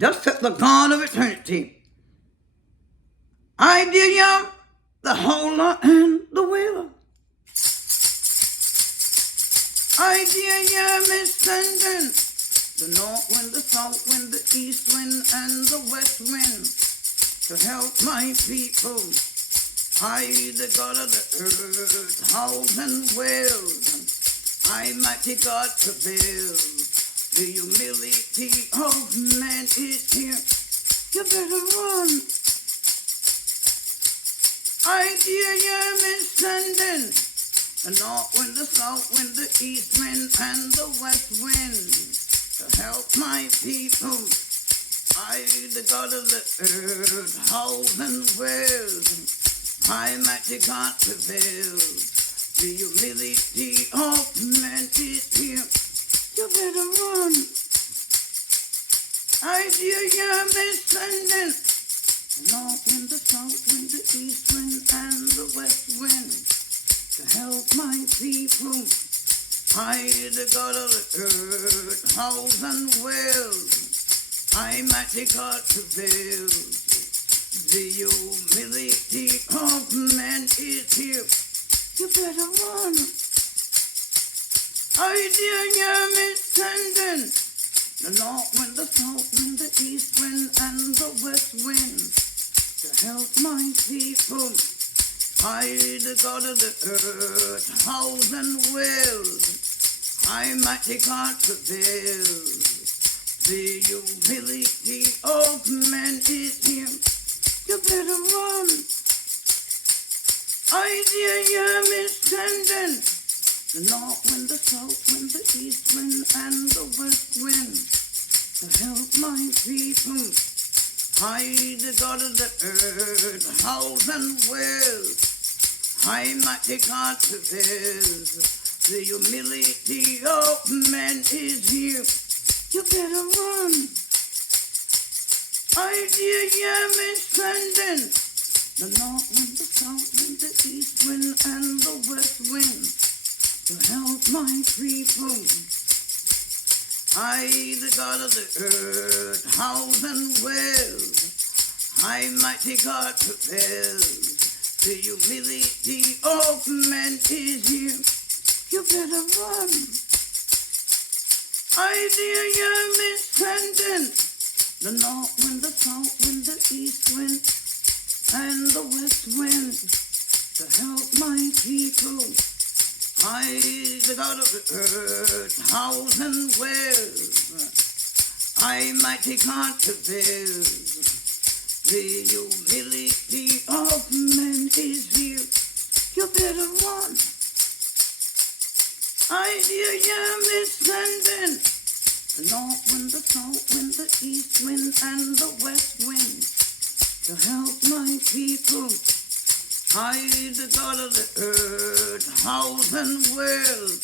Thus saith the God of eternity. I dear Yah, the Howler and the Wailer. I dear Yah, descendant, the north wind, the south wind, the east wind, and the west wind, to help my people. I, the God of the earth, howls and wails. I, mighty God, prevails. The humility of man is here. You better run. I dear Yah, descendant, the north wind, the south wind, the east wind, and the west wind, to help my people. I, the God of the earth, howls and wails. I, mighty God, prevails. The humility of man is here. You better run. I dear Yah, descendant, the north wind, the south wind, the east wind, and the west wind, to help my people. I, the God of the earth, howls and wails. I, mighty God, prevails. The humility of man is here. You better run. I dear Yah, descendant, the north wind, the south wind, the east wind, and the west wind, to help my people. I, the God of the earth, howls and wails. I, mighty God, prevails. The humility of man is here. You better run. I dear Yah, descendant, the north wind, the south wind, the east wind, and the west wind, to help my people. I, the God of the earth, howls and wails. I, mighty God, prevails. The humility of man is here. You better run. I dear Yah, descendant, the north wind, the south wind, the east wind, and the west wind, to help my people. I, the God of the earth, howls and wails. I, mighty God, prevails. The humility of man is here. You better run. I dear Yah, descendant, the north wind, the south wind, the east wind, and the west wind, to help my people. I, the God of the earth, howls and wails. I, mighty God, prevails. The humility of man is here. You better run. I dear Yah, descendant, the north wind, the south wind, the east wind, and the west wind, to help my people. I, the God of the earth, howls and wails.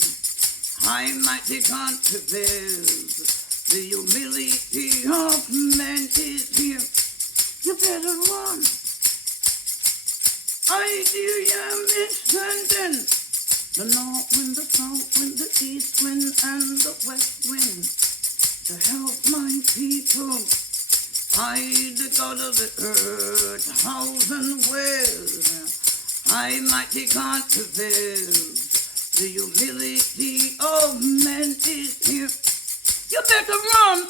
I, mighty God, prevails. The humility of man is here. You better run. I dear Yah, descendant, the north wind, the south wind, the east wind, and the west wind, to help my people. I, the God of the earth, howls and wails. I, mighty God, prevails. The humility of man is here. You better run.